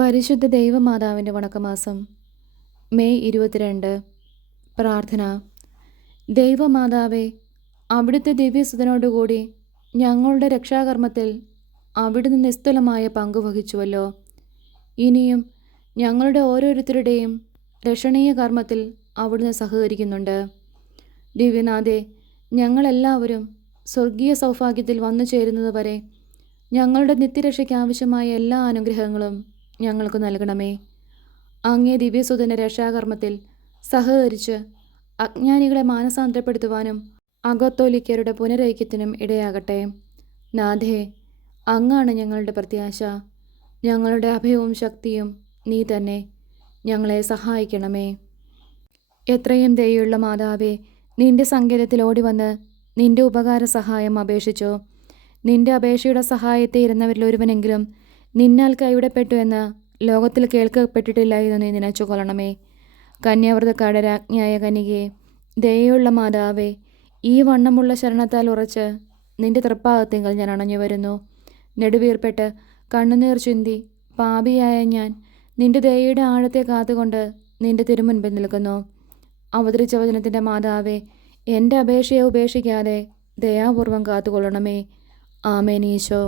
പരിശുദ്ധ ദൈവമാതാവിൻ്റെ വണക്കമാസം മെയ് 22. പ്രാർത്ഥന. ദൈവമാതാവേ, അവിടുത്തെ ദിവ്യസുതനോടുകൂടി ഞങ്ങളുടെ രക്ഷാകർമ്മത്തിൽ അവിടുന്ന് നിസ്തുലമായ പങ്കുവഹിച്ചുവല്ലോ. ഇനിയും ഞങ്ങളുടെ ഓരോരുത്തരുടെയും രക്ഷണീയ കർമ്മത്തിൽ അവിടുന്ന് സഹകരിക്കുന്നുണ്ട്. ദിവ്യനാഥേ, ഞങ്ങളെല്ലാവരും സ്വർഗീയ സൗഭാഗ്യത്തിൽ വന്നു ചേരുന്നതുവരെ ഞങ്ങളുടെ നിത്യരക്ഷയ്ക്ക് ആവശ്യമായ എല്ലാ അനുഗ്രഹങ്ങളും ഞങ്ങൾക്ക് നൽകണമേ. അങ്ങേ ദിവ്യസുതൻ്റെ രക്ഷാകർമ്മത്തിൽ സഹകരിച്ച് അജ്ഞാനികളെ മാനസാന്തരപ്പെടുത്തുവാനും അകത്തോലിക്കരുടെ പുനരൈക്യത്തിനും ഇടയാകട്ടെ. നാഥേ, അങ്ങാണ് ഞങ്ങളുടെ പ്രത്യാശ, ഞങ്ങളുടെ അഭയവും ശക്തിയും നീ തന്നെ. ഞങ്ങളെ സഹായിക്കണമേ. എത്രയും ദയുള്ള മാതാവേ, നിന്റെ സങ്കേതത്തിൽ ഓടിവന്ന് നിന്റെ ഉപകാര സഹായം അപേക്ഷിച്ചു. നിന്റെ അപേക്ഷയുടെ സഹായത്തെ ഇരുന്നവരിൽ ഒരുവനെങ്കിലും നിന്നാൽ കൈവിടപ്പെട്ടു എന്ന് ലോകത്തിൽ കേൾക്കപ്പെട്ടിട്ടില്ല എന്ന് നീ നനച്ചു കൊള്ളണമേ. കന്യാവ്രതക്കാരുടെ രാജ്ഞിയായ കന്യകേ, ദയയുള്ള മാതാവേ, ഈ വണ്ണമുള്ള ശരണത്താൽ ഉറച്ച് നിന്റെ തൃപ്പാദത്തിങ്കൽ ഞാൻ അണഞ്ഞു വരുന്നു. നെടുവീർപ്പെട്ട് കണ്ണുനീർ ചിന്തി പാപിയായ ഞാൻ നിന്റെ ദയയുടെ ആഴത്തെ കാത്തുകൊണ്ട് നിന്റെ തിരുമുൻപിൽ നിൽക്കുന്നു. അവതരിച്ച വചനത്തിൻ്റെ മാതാവേ, എൻ്റെ അപേക്ഷയെ ഉപേക്ഷിക്കാതെ ദയാപൂർവം കാത്തുകൊള്ളണമേ. ആമേൻ. ഈശോ.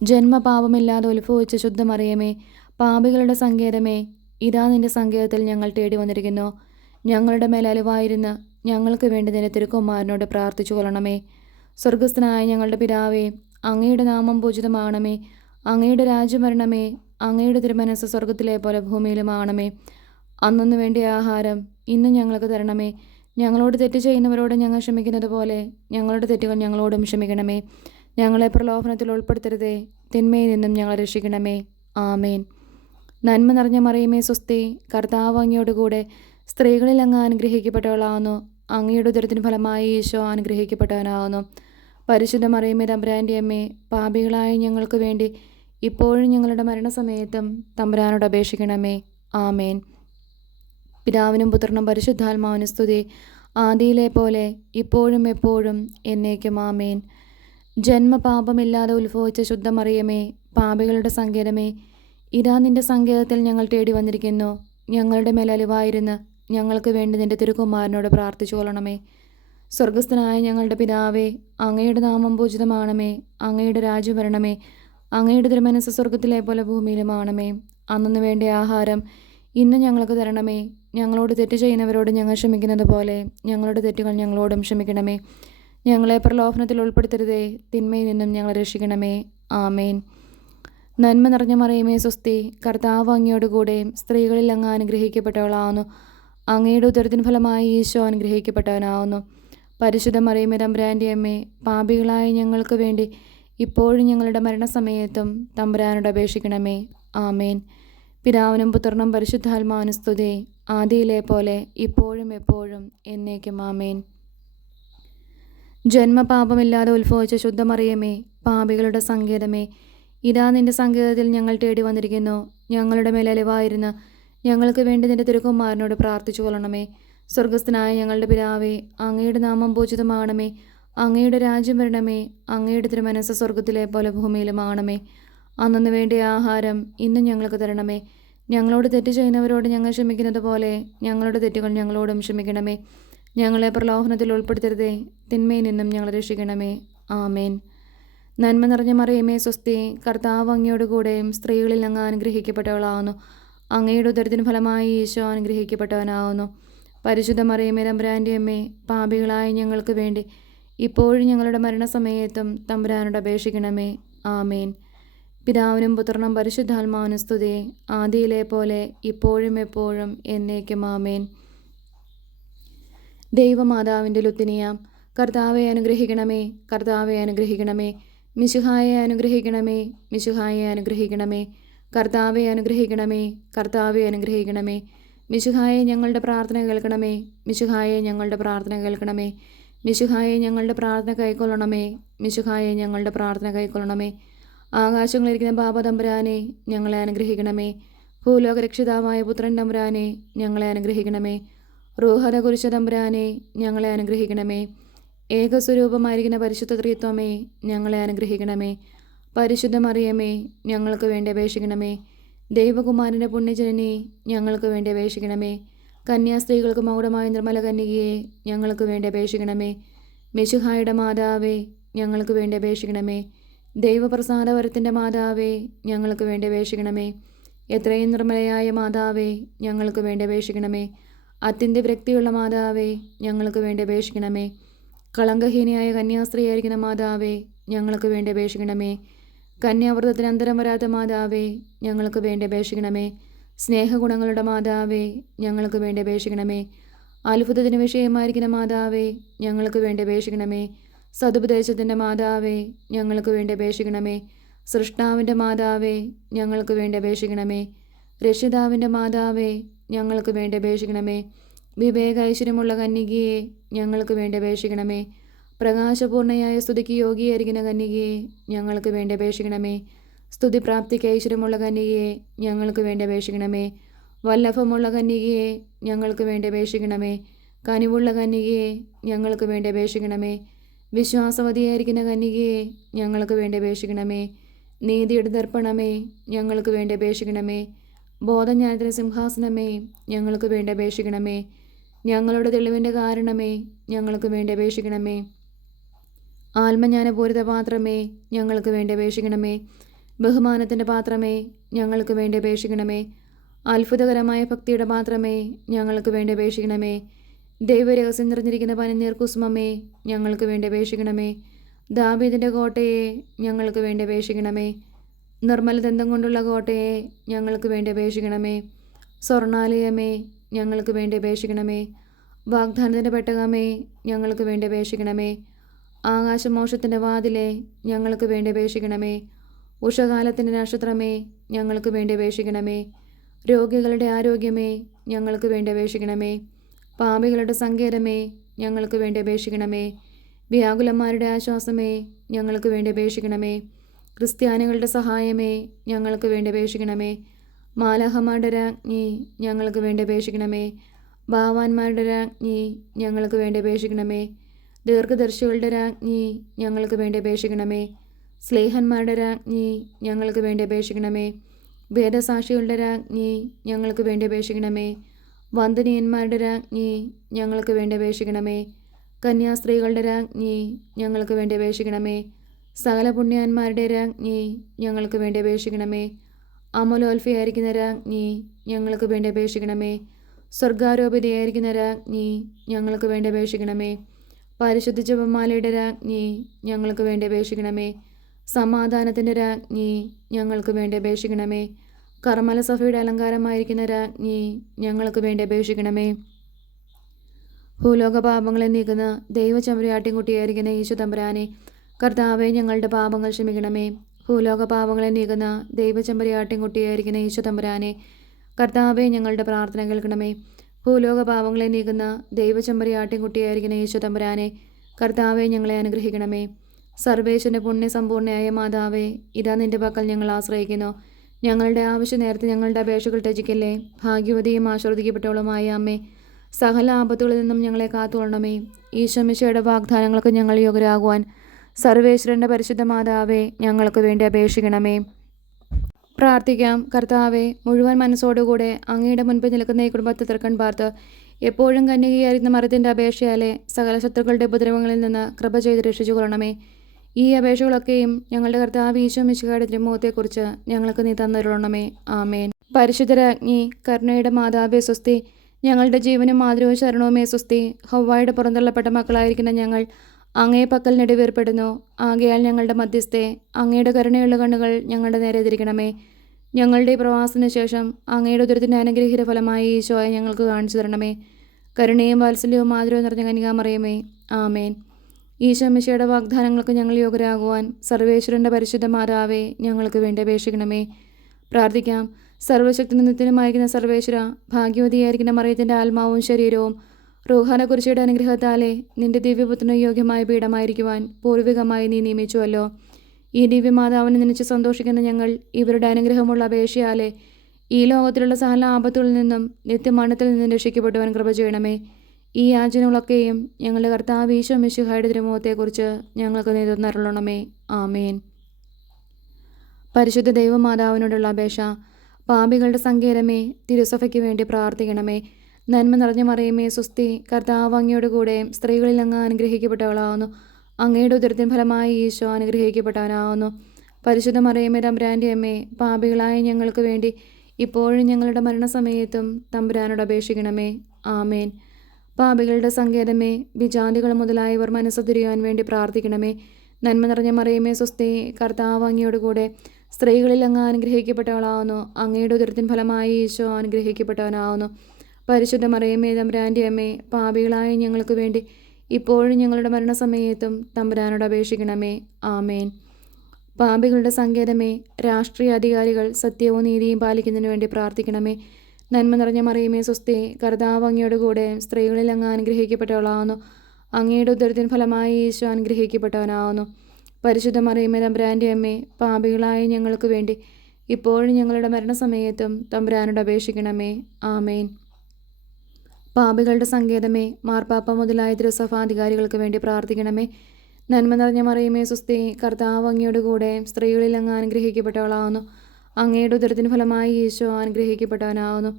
ജന്മപാപമില്ലാതെ ഉത്ഭവിച്ച ശുദ്ധമറിയമേ, പാപികളുടെ സങ്കേതമേ, ഇതാ നിന്റെ സങ്കേതത്തിൽ ഞങ്ങൾ തേടി വന്നിരിക്കുന്നു. ഞങ്ങളുടെ മേൽ അലിവായിരുന്ന് ഞങ്ങൾക്ക് വേണ്ടി നിന്റെ തിരുക്കുമാരനോട് പ്രാർത്ഥിച്ചു കൊള്ളണമേ. സ്വർഗസ്ഥനായ ഞങ്ങളുടെ പിതാവേ, അങ്ങയുടെ നാമം പൂജിതമാകണമേ. അങ്ങയുടെ രാജ്യം വരണമേ. അങ്ങയുടെ തിരുമനസ്സ് സ്വർഗത്തിലെ പോലെ ഭൂമിയിലുമാകണമേ. അന്നു വേണ്ടിയ ആഹാരം ഇന്ന് ഞങ്ങൾക്ക് തരണമേ. ഞങ്ങളോട് തെറ്റ് ചെയ്യുന്നവരോട് ഞങ്ങൾ ക്ഷമിക്കുന്നത് പോലെ ഞങ്ങളുടെ തെറ്റുകൾ ഞങ്ങളോടും ക്ഷമിക്കണമേ. ഞങ്ങളെ പ്രലോഭനത്തിൽ ഉൾപ്പെടുത്തരുതേ, തിന്മയിൽ നിന്നും ഞങ്ങളെ രക്ഷിക്കണമേ. ആമേൻ. നന്മ നിറഞ്ഞ മറിയമേ സ്വസ്തി, കർത്താവ് അങ്ങയോടുകൂടെ സ്ത്രീകളിൽ അങ്ങ് അനുഗ്രഹിക്കപ്പെട്ടവളാവുന്നു. അങ്ങയുടെ ഉദരത്തിന് ഫലമായി ഈശോ അനുഗ്രഹിക്കപ്പെട്ടവനാവുന്നു. പരിശുദ്ധ മറിയമേ, തമ്പുരാൻ്റെ അമ്മേ, പാപികളായ ഞങ്ങൾക്ക് വേണ്ടി ഇപ്പോഴും ഞങ്ങളുടെ മരണസമയത്തും തമ്പുരാനോട് അപേക്ഷിക്കണമേ. ആമേൻ. പിതാവിനും പുത്രനും പരിശുദ്ധാത്മാവിനും സ്തുതി, ആദിയിലെ പോലെ ഇപ്പോഴും എപ്പോഴും എന്നേക്കും. ആമേൻ. ജന്മപാപമില്ലാതെ ഉത്ഭവിച്ച ശുദ്ധമറിയമേ, പാപികളുടെ സങ്കേതമേ, ഇതാ നിന്റെ സങ്കേതത്തിൽ ഞങ്ങൾ തേടി വന്നിരിക്കുന്നു. ഞങ്ങളുടെ മേൽ അലിവായിരുന്ന് ഞങ്ങൾക്ക് വേണ്ടി നിന്റെ തിരുക്കുമാരനോട് പ്രാർത്ഥിച്ചു കൊള്ളണമേ. സ്വർഗസ്ഥനായ ഞങ്ങളുടെ പിതാവേ, അങ്ങയുടെ നാമം പൂജിതമാണമേ. അങ്ങയുടെ രാജ്യം വരണമേ. അങ്ങയുടെ തിരുമനസ്സ് സ്വർഗത്തിലെ പോലെ ഭൂമിയിലുമാണമേ. അന്നു വേണ്ട ആഹാരം ഇന്ന് ഞങ്ങൾക്ക് തരണമേ. ഞങ്ങളോട് തെറ്റ് ചെയ്യുന്നവരോട് ഞങ്ങൾ ക്ഷമിക്കുന്നത് പോലെ ഞങ്ങളുടെ തെറ്റുകൾ ഞങ്ങളോടും ക്ഷമിക്കണമേ. ഞങ്ങളെ പ്രലോഭനത്തിൽ ഉൾപ്പെടുത്തരുതേ, തിന്മയിൽ നിന്നും ഞങ്ങളെ രക്ഷിക്കണമേ. ആമേൻ. നന്മ നിറഞ്ഞ മറിയമേ സ്വസ്തി, കർത്താവ് അങ്ങയോടുകൂടെ സ്ത്രീകളിൽ അങ്ങ് അനുഗ്രഹിക്കപ്പെട്ടവളാവുന്നു. അങ്ങയുടെ ഉദരത്തിന് ഫലമായി ഈശോ അനുഗ്രഹിക്കപ്പെട്ടവനാവുന്നു. പരിശുദ്ധ മറിയമേ, തമ്പുരാൻ്റെ അമ്മേ, പാപികളായ ഞങ്ങൾക്ക് വേണ്ടി ഇപ്പോഴും ഞങ്ങളുടെ മരണസമയത്തും തമ്പുരാനോട് അപേക്ഷിക്കണമേ. ആമേൻ. പിതാവിനും പുത്രനും പരിശുദ്ധാത്മാവിനും സ്തുതി, ആദിയിലെ പോലെ ഇപ്പോഴും എപ്പോഴും എന്നേക്കും. ആമേൻ. ജന്മപാപമില്ലാതെ ഉത്ഭവിച്ച ശുദ്ധമറിയമേ, പാപികളുടെ സങ്കേതമേ, ഇതാ നിന്റെ സങ്കേതത്തിൽ ഞങ്ങൾ തേടി വന്നിരിക്കുന്നു. ഞങ്ങളുടെ മേൽ അലിവായിരുന്ന് ഞങ്ങൾക്ക് വേണ്ടി നിന്റെ തിരുക്കുമാരനോട് പ്രാർത്ഥിച്ചു കൊള്ളണമേ. സ്വർഗസ്ഥനായ ഞങ്ങളുടെ പിതാവേ, അങ്ങയുടെ നാമം പൂജിതമാകണമേ. അങ്ങയുടെ രാജ്യം വരണമേ. അങ്ങയുടെ തിരുമനസ്സ് സ്വർഗത്തിലെ പോലെ ഭൂമിയിലുമാകണമേ. അന്നു വേണ്ടിയ ആഹാരം ഇന്ന് ഞങ്ങൾക്ക് തരണമേ. ഞങ്ങളോട് തെറ്റ് ചെയ്യുന്നവരോട് ഞങ്ങൾ ക്ഷമിക്കുന്നത് പോലെ ഞങ്ങളുടെ തെറ്റുകൾ ഞങ്ങളോടും ക്ഷമിക്കണമേ. ഞങ്ങളെ പ്രലോഭനത്തിൽ ഉൾപ്പെടുത്തരുതേ, തിന്മയിൽ നിന്നും ഞങ്ങളെ രക്ഷിക്കണമേ. ആമേൻ. നന്മ നിറഞ്ഞ മറിയമേ സ്വസ്തി, കർത്താവ് അങ്ങയോടുകൂടെ സ്ത്രീകളിൽ അങ്ങ് അനുഗ്രഹിക്കപ്പെട്ടവളാവുന്നു. അങ്ങയുടെ ഉദരത്തിന് ഫലമായി ഈശോ അനുഗ്രഹിക്കപ്പെട്ടവനാവുന്നു. പരിശുദ്ധ മറിയമേ, തമ്പുരാൻ്റെ അമ്മേ, പാപികളായ ഞങ്ങൾക്ക് വേണ്ടി ഇപ്പോഴും ഞങ്ങളുടെ മരണസമയത്തും തമ്പുരാനോട് അപേക്ഷിക്കണമേ. ആമേൻ. പിതാവിനും പുത്രനും പരിശുദ്ധാത്മാവിനും സ്തുതി, ആദിയിലെ പോലെ ഇപ്പോഴും എപ്പോഴും എന്നേക്കും. ആമേൻ. ദൈവമാതാവിൻ്റെ ലുത്തിനിയാം, കർത്താവെ അനുഗ്രഹിക്കണമേ. കർത്താവെ അനുഗ്രഹിക്കണമേ. മിശിഹായെ അനുഗ്രഹിക്കണമേ. മിശിഹായെ അനുഗ്രഹിക്കണമേ. കർത്താവെ അനുഗ്രഹിക്കണമേ. കർത്താവെ അനുഗ്രഹിക്കണമേ. മിശിഹായെ ഞങ്ങളുടെ പ്രാർത്ഥന കേൾക്കണമേ. മിശിഹായെ ഞങ്ങളുടെ പ്രാർത്ഥന കേൾക്കണമേ. മിശിഹായെ ഞങ്ങളുടെ പ്രാർത്ഥന കൈക്കൊള്ളണമേ. മിശിഹായെ ഞങ്ങളുടെ പ്രാർത്ഥന കൈക്കൊള്ളണമേ. ആകാശങ്ങളിരിക്കുന്ന ബാബ തമ്പുരാനെ ഞങ്ങളെ അനുഗ്രഹിക്കണമേ. ഭൂലോക രക്ഷിതാവായ പുത്രൻ തമ്പുരാനെ ഞങ്ങളെ അനുഗ്രഹിക്കണമേ. റൂഹത കുരിശ തമ്പുരാനെ ഞങ്ങളെ അനുഗ്രഹിക്കണമേ. ഏകസ്വരൂപമായിരിക്കുന്ന പരിശുദ്ധ ത്രിത്വമേ ഞങ്ങളെ അനുഗ്രഹിക്കണമേ. പരിശുദ്ധ മറിയമേ, ഞങ്ങൾക്ക് വേണ്ടി അപേക്ഷിക്കണമേ. ദൈവകുമാരൻ്റെ പുണ്യജനനി, ഞങ്ങൾക്ക് വേണ്ടി അപേക്ഷിക്കണമേ. കന്യാസ്ത്രീകൾക്ക് മൗഢമായ നിർമ്മല കന്യകയെ, ഞങ്ങൾക്ക് വേണ്ടി അപേക്ഷിക്കണമേ. മിശിഹായുടെ മാതാവേ, ഞങ്ങൾക്ക് വേണ്ടി അപേക്ഷിക്കണമേ. ദൈവപ്രസാദവരത്തിൻ്റെ മാതാവേ, ഞങ്ങൾക്ക് വേണ്ടി അപേക്ഷിക്കണമേ. എത്രയും നിർമ്മലയായ മാതാവേ, ഞങ്ങൾക്ക് വേണ്ടി അപേക്ഷിക്കണമേ. അത്യന്ത വിരക്തിയുള്ള മാതാവേ, ഞങ്ങൾക്ക് വേണ്ടി അപേക്ഷിക്കണമേ. കളങ്കഹീനയായ കന്യാസ്ത്രീയായിരിക്കുന്ന മാതാവേ, ഞങ്ങൾക്ക് വേണ്ടി അപേക്ഷിക്കണമേ. കന്യാവ്രതത്തിന് അന്തരം വരാത്ത മാതാവേ, ഞങ്ങൾക്ക് വേണ്ടി അപേക്ഷിക്കണമേ. സ്നേഹഗുണങ്ങളുടെ മാതാവേ, ഞങ്ങൾക്ക് വേണ്ടി അപേക്ഷിക്കണമേ. അത്ഭുതത്തിന് വിഷയമായിരിക്കുന്ന മാതാവേ, ഞങ്ങൾക്ക് വേണ്ടി അപേക്ഷിക്കണമേ. സതുപദേശത്തിൻ്റെ മാതാവേ, ഞങ്ങൾക്ക് വേണ്ടി അപേക്ഷിക്കണമേ. സൃഷ്ടാവിൻ്റെ മാതാവേ, ഞങ്ങൾക്ക് വേണ്ടി അപേക്ഷിക്കണമേ. രക്ഷിതാവിൻ്റെ മാതാവേ, ഞങ്ങൾക്ക് വേണ്ടി അപേക്ഷിക്കണമേ. വിവേക ഐശ്വര്യമുള്ള കന്യകയെ, ഞങ്ങൾക്ക് വേണ്ടി അപേക്ഷിക്കണമേ. പ്രകാശപൂർണയായ സ്തുതിക്ക് യോഗിയായിരിക്കുന്ന കന്യകയെ, ഞങ്ങൾക്ക് വേണ്ടി അപേക്ഷിക്കണമേ. സ്തുതിപ്രാപ്തിക്ക് ഐശ്വര്യമുള്ള കന്യകയെ, ഞങ്ങൾക്ക് വേണ്ടി അപേക്ഷിക്കണമേ. വല്ലഭമുള്ള കന്യകയെ, ഞങ്ങൾക്ക് വേണ്ടി അപേക്ഷിക്കണമേ. കനിവുള്ള കന്യകയെ, ഞങ്ങൾക്ക് വേണ്ടി അപേക്ഷിക്കണമേ. വിശ്വാസവതിയായിരിക്കുന്ന കന്യകയെ, ഞങ്ങൾക്ക് വേണ്ടി അപേക്ഷിക്കണമേ. നീതിയുടെ ദർപ്പണമേ, ഞങ്ങൾക്ക് വേണ്ടി അപേക്ഷിക്കണമേ. ബോധജ്ഞാനത്തിന് സിംഹാസനമേ, ഞങ്ങൾക്ക് വേണ്ടി അപേക്ഷിക്കണമേ. ഞങ്ങളുടെ തെളിവിൻ്റെ കാരണമേ, ഞങ്ങൾക്ക് വേണ്ടി അപേക്ഷിക്കണമേ. ആത്മജ്ഞാനപൂരിത പാത്രമേ, ഞങ്ങൾക്ക് വേണ്ടി അപേക്ഷിക്കണമേ. ബഹുമാനത്തിൻ്റെ പാത്രമേ, ഞങ്ങൾക്ക് വേണ്ടി അപേക്ഷിക്കണമേ. അത്ഭുതകരമായ ഭക്തിയുടെ പാത്രമേ, ഞങ്ങൾക്ക് വേണ്ടി അപേക്ഷിക്കണമേ. ദൈവരഹസ്യം നിറഞ്ഞിരിക്കുന്ന പനിനീർ കുസുമമേ, ഞങ്ങൾക്ക് വേണ്ടി അപേക്ഷിക്കണമേ. ദാവീദിൻ്റെ കോട്ടയെ, ഞങ്ങൾക്ക് വേണ്ടി അപേക്ഷിക്കണമേ. നിർമ്മലദന്തം കൊണ്ടുള്ള കോട്ടയെ, ഞങ്ങൾക്ക് വേണ്ടി അപേക്ഷിക്കണമേ. സ്വർണാലയമേ, ഞങ്ങൾക്ക് വേണ്ടി അപേക്ഷിക്കണമേ. വാഗ്ദാനത്തിൻ്റെ പെട്ടകമേ, ഞങ്ങൾക്ക് വേണ്ടി അപേക്ഷിക്കണമേ. ആകാശമോക്ഷത്തിൻ്റെ വാതിലെ, ഞങ്ങൾക്ക് വേണ്ടി അപേക്ഷിക്കണമേ. ഉഷകാലത്തിൻ്റെ നക്ഷത്രമേ, ഞങ്ങൾക്ക് വേണ്ടി അപേക്ഷിക്കണമേ. രോഗികളുടെ ആരോഗ്യമേ, ഞങ്ങൾക്ക് വേണ്ടി അപേക്ഷിക്കണമേ. പാപികളുടെ സങ്കേതമേ, ഞങ്ങൾക്ക് വേണ്ടി അപേക്ഷിക്കണമേ. വ്യാകുലന്മാരുടെ ആശ്വാസമേ, ഞങ്ങൾക്ക് വേണ്ടി അപേക്ഷിക്കണമേ. ക്രിസ്ത്യാനികളുടെ സഹായമേ, ഞങ്ങൾക്ക് വേണ്ടി അപേക്ഷിക്കണമേ. മാലാഖമാരുടെ രാജ്ഞി, ഞങ്ങൾക്ക് വേണ്ടി അപേക്ഷിക്കണമേ. ഭാവാന്മാരുടെ രാജ്ഞി, ഞങ്ങൾക്ക് വേണ്ടി അപേക്ഷിക്കണമേ. ദീർഘദർശികളുടെ രാജ്ഞി, ഞങ്ങൾക്ക് വേണ്ടി അപേക്ഷിക്കണമേ. സ്ലേഹന്മാരുടെ രാജ്ഞി, ഞങ്ങൾക്ക് വേണ്ടി അപേക്ഷിക്കണമേ. വേദസാക്ഷികളുടെ രാജ്ഞി, ഞങ്ങൾക്ക് വേണ്ടി അപേക്ഷിക്കണമേ. വന്ദനീയന്മാരുടെ രാജ്ഞി, ഞങ്ങൾക്ക് വേണ്ടി അപേക്ഷിക്കണമേ. കന്യാസ്ത്രീകളുടെ രാജ്ഞി, ഞങ്ങൾക്ക് വേണ്ടി അപേക്ഷിക്കണമേ. സകല പുണ്യാന്മാരുടെ രാജ്ഞി, ഞങ്ങൾക്ക് വേണ്ടി അപേക്ഷിക്കണമേ. അമലോൽഫയായിരിക്കുന്ന രാജ്ഞി, ഞങ്ങൾക്ക് വേണ്ടി അപേക്ഷിക്കണമേ. സ്വർഗാരോപിതയായിരിക്കുന്ന രാജ്ഞി, ഞങ്ങൾക്ക് വേണ്ടി അപേക്ഷിക്കണമേ. പരിശുദ്ധ ജപമാലയുടെ രാജ്ഞി, ഞങ്ങൾക്ക് വേണ്ടി അപേക്ഷിക്കണമേ. സമാധാനത്തിൻ്റെ രാജ്ഞി, ഞങ്ങൾക്ക് വേണ്ടി അപേക്ഷിക്കണമേ. കർമ്മല സഭയുടെ അലങ്കാരമായിരിക്കുന്ന രാജ്ഞി, ഞങ്ങൾക്ക് വേണ്ടി അപേക്ഷിക്കണമേ. ഭൂലോക പാപങ്ങളെ നീക്കുന്ന ദൈവചമ്പരാട്ടിൻകുട്ടിയായിരിക്കുന്ന ഈശോ തമ്പുരാനെ, കർത്താവെ ഞങ്ങളുടെ പാപങ്ങൾ ക്ഷമിക്കണമേ. ഭൂലോക പാപങ്ങളെ നീക്കുന്ന ദൈവചമ്പരാട്ടിൻകുട്ടിയായിരിക്കുന്ന ഈശോ തമ്പുരാനെ, കർത്താവെ ഞങ്ങളുടെ പ്രാർത്ഥന കേൾക്കണമേ. ഭൂലോക പാപങ്ങളെ നീക്കുന്ന ദൈവചമ്പരാട്ടിൻകുട്ടിയായിരിക്കുന്ന ഈശോ തമ്പുരാനെ, കർത്താവെ ഞങ്ങളെ അനുഗ്രഹിക്കണമേ. സർവേശ്വരൻ്റെ പുണ്യസമ്പൂർണ്ണയായ മാതാവേ, ഇതാ നിൻ്റെ പക്കൽ ഞങ്ങൾ ആശ്രയിക്കുന്നു. ഞങ്ങളുടെ ആവശ്യ നേരത്തെ ഞങ്ങളുടെ അപേക്ഷകൾ ത്യജിക്കല്ലേ. ഭാഗ്യവതിയും ആശ്രദിക്കപ്പെട്ടവളുമായ അമ്മേ, സകല ആപത്തുകളിൽ നിന്നും ഞങ്ങളെ കാത്തുകൊള്ളണമേ. ഈശോമിശിയുടെ വാഗ്ദാനങ്ങൾക്ക് ഞങ്ങൾ യോഗ്യരാകുവാൻ സർവേശ്വരൻ്റെ പരിശുദ്ധ മാതാവേ, ഞങ്ങൾക്ക് വേണ്ടി അപേക്ഷിക്കണമേ. പ്രാർത്ഥിക്കാം. കർത്താവെ, മുഴുവൻ മനസ്സോടുകൂടെ അങ്ങയുടെ മുൻപിൽ നിൽക്കുന്ന ഈ കുടുംബത്തെ തൃക്കൺ പാർത്ത് എപ്പോഴും കന്യകയായിരുന്ന മറിയത്തിൻ്റെ അപേക്ഷയാലെ സകല ശത്രുക്കളുടെ ഉപദ്രവങ്ങളിൽ നിന്ന് കൃപ ചെയ്ത് രക്ഷിച്ചു കൊള്ളണമേ. ഈ അപേക്ഷകളൊക്കെയും ഞങ്ങളുടെ കർത്താവ് ഈശോ മിശിഹായുടെ തിരുമുഖത്തെക്കുറിച്ച് ഞങ്ങൾക്ക് നീ തന്നരുളണമേ. ആമേൻ. പരിശുദ്ധരാജ്ഞി, കരുണയുടെ മാതാവേ സ്വസ്തി. ഞങ്ങളുടെ ജീവനും മാതൃവും ശരണവുമേ സ്വസ്തി. ഹവ്വായുടെ പുറന്തള്ളപ്പെട്ട മക്കളായിരിക്കുന്ന ഞങ്ങൾ അങ്ങേ പക്കൽ നെടുവേർപ്പെടുന്നു. ആകയാൽ ഞങ്ങളുടെ മധ്യസ്ഥെ, അങ്ങയുടെ കരുണയുള്ള കണ്ണുകൾ ഞങ്ങളുടെ നേരെ തിരിക്കണമേ. ഞങ്ങളുടെ ഈ പ്രവാസത്തിന് ശേഷം അങ്ങയുടെ ഉദരത്തിൻ്റെ അനുഗ്രഹീത ഫലമായി ഈശോയെ ഞങ്ങൾക്ക് കാണിച്ചു തരണമേ. കരുണയും വാത്സല്യവും മാതൃവും നിറഞ്ഞ കന്യകാമറിയമേ. ആമേൻ. ഈശോ മിശിഹായുടെ വാഗ്ദാനങ്ങൾക്ക് ഞങ്ങൾ യോഗ്യരാകുവാൻ സർവേശ്വരൻ്റെ പരിശുദ്ധ മാതാവേ, ഞങ്ങൾക്ക് വേണ്ടി അപേക്ഷിക്കണമേ. പ്രാർത്ഥിക്കാം. സർവശക്തി നിത്യനുമായിരിക്കുന്ന സർവേശ്വര, ഭാഗ്യവതിയായിരിക്കുന്ന മറിയത്തിൻ്റെ ആത്മാവും ശരീരവും റൂഹാനെക്കുറിച്ചയുടെ അനുഗ്രഹത്താലെ നിന്റെ ദിവ്യപുത്രന് യോഗ്യമായ പീഠമായിരിക്കുവാൻ പൂർവികമായി നീ നിയമിച്ചുവല്ലോ. ഈ ദിവ്യമാതാവിനെ നനച്ച് സന്തോഷിക്കുന്ന ഞങ്ങൾ ഇവരുടെ അനുഗ്രഹമുള്ള അപേക്ഷയാലെ ഈ ലോകത്തിലുള്ള സകല ആപത്തുകളിൽ നിന്നും നിത്യമരണത്തിൽ നിന്നും രക്ഷിക്കപ്പെടുവാൻ കൃപ ചെയ്യണമേ. ഈ യാചനകളൊക്കെയും ഞങ്ങളുടെ കർത്താവ് ഈശോ മിശിഹായുടെ തിരുമുഖത്തെക്കുറിച്ച് ഞങ്ങൾക്ക് നീ തന്നരുളണമേ. ആമേൻ. പരിശുദ്ധ ദൈവമാതാവിനോടുള്ള അപേക്ഷ. പാപികളുടെ സങ്കേതമേ, തിരുസഭയ്ക്ക് വേണ്ടി പ്രാർത്ഥിക്കണമേ. നന്മ നിറഞ്ഞ മറിയമേ, സുസ്തി, കർത്താവ് അങ്ങയോട് കൂടെ സ്ത്രീകളിൽ അങ്ങ് അനുഗ്രഹിക്കപ്പെട്ടവളാവുന്നു. അങ്ങയുടെ ഉദരത്തിൻ ഫലമായി ഈശോ അനുഗ്രഹിക്കപ്പെട്ടവനാവുന്നു. പരിശുദ്ധ മറിയമേ, തമ്പുരാൻ്റെ അമ്മേ, പാപികളായ ഞങ്ങൾക്ക് വേണ്ടി ഇപ്പോഴും ഞങ്ങളുടെ മരണസമയത്തും തമ്പുരാനോട് അപേക്ഷിക്കണമേ. ആമേൻ. പാപികളുടെ സങ്കേതമേ, വിജാതികൾ മുതലായവർ മനസ്സ് തിരിയാൻ വേണ്ടി പ്രാർത്ഥിക്കണമേ. നന്മ നിറഞ്ഞ മറിയമേ, സുസ്തി, കർത്താവ് അങ്ങയോട് കൂടെ സ്ത്രീകളിൽ അങ്ങ് അനുഗ്രഹിക്കപ്പെട്ടവളാവുന്നു. അങ്ങയുടെ ഉദരത്തിൻ ഫലമായി ഈശോ അനുഗ്രഹിക്കപ്പെട്ടവനാവുന്നു. പരിശുദ്ധ മറിയമേ, തമ്പുരാൻ്റെ അമ്മേ, പാപികളായ ഞങ്ങൾക്ക് വേണ്ടി ഇപ്പോഴും ഞങ്ങളുടെ മരണസമയത്തും തമ്പുരാനോട് അപേക്ഷിക്കണമേ. ആമേൻ. പാപികളുടെ സങ്കേതമേ, രാഷ്ട്രീയ അധികാരികൾ സത്യവും നീതിയും പാലിക്കുന്നതിന് വേണ്ടി പ്രാർത്ഥിക്കണമേ. നന്മ നിറഞ്ഞ മറിയമേ, സുസ്തി, കർത്താവ് അങ്ങയോട് കൂടെ സ്ത്രീകളിൽ അങ്ങ് അനുഗ്രഹിക്കപ്പെട്ടവളാവുന്നു. അങ്ങയുടെ ഉദരത്തിൻ ഫലമായി ഈശോ അനുഗ്രഹിക്കപ്പെട്ടവനാവുന്നു. പരിശുദ്ധ മറിയമേ, തമ്പുരാൻ്റെ അമ്മേ, പാപികളായ ഞങ്ങൾക്ക് വേണ്ടി ഇപ്പോഴും ഞങ്ങളുടെ മരണസമയത്തും തമ്പുരാനോട് അപേക്ഷിക്കണമേ. ആമേൻ. പാപികളുടെ സങ്കേതമേ, മാർപ്പാപ്പ മുതലായ തിരുസഭാധികാരികൾക്ക് വേണ്ടി പ്രാർത്ഥിക്കണമേ. നന്മ നിറഞ്ഞ മറിയമേ, സുസ്തി, കർത്താവ് അങ്ങയോട് കൂടെ സ്ത്രീകളിൽ അങ്ങ് അനുഗ്രഹിക്കപ്പെട്ടവളാവുന്നു. അങ്ങയുടെ ഉദരത്തിന് ഫലമായി ഈശോ അനുഗ്രഹിക്കപ്പെട്ടവനാവുന്നു.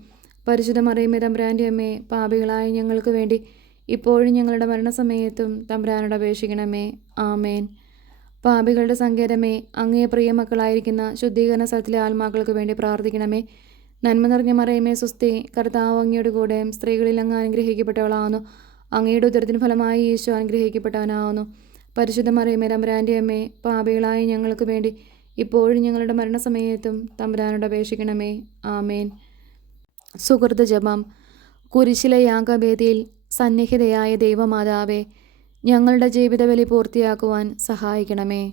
പരിശുദ്ധ മറിയമേ, തമ്പുരാൻ്റെ അമ്മേ, പാപികളായ ഞങ്ങൾക്ക് വേണ്ടി ഇപ്പോഴും ഞങ്ങളുടെ മരണസമയത്തും തമ്പുരാനോട് അപേക്ഷിക്കണമേ. ആമേൻ. പാപികളുടെ സങ്കേതമേ, അങ്ങേ പ്രിയ മക്കളായിരിക്കുന്ന ശുദ്ധീകരണ സ്ഥലത്തിലെ ആത്മാക്കൾക്ക് വേണ്ടി പ്രാർത്ഥിക്കണമേ. നന്മ നിറഞ്ഞ മറിയമേ, സുസ്തി, കർത്താവ് അങ്ങയോട് കൂടെ സ്ത്രീകളിൽ അങ്ങ് അനുഗ്രഹിക്കപ്പെട്ടവളാവുന്നു. അങ്ങയുടെ ഉദരത്തിന് ഫലമായി ഈശോ അനുഗ്രഹിക്കപ്പെട്ടവനാവുന്നു. പരിശുദ്ധ മറിയമേ, തമ്പുരാൻ്റെ അമ്മേ, പാപികളായ ഞങ്ങൾക്ക് വേണ്ടി ഇപ്പോഴും ഞങ്ങളുടെ മരണസമയത്തും തമ്പുരാനോട് അപേക്ഷിക്കണമേ. ആമേൻ. സുഹൃത ജപം. കുരിശിലെ യാഗവേദിയിൽ സന്നിഹിതയായ ദൈവമാതാവേ, ഞങ്ങളുടെ ജീവിതബലി പൂർത്തിയാക്കുവാൻ സഹായിക്കണമേ.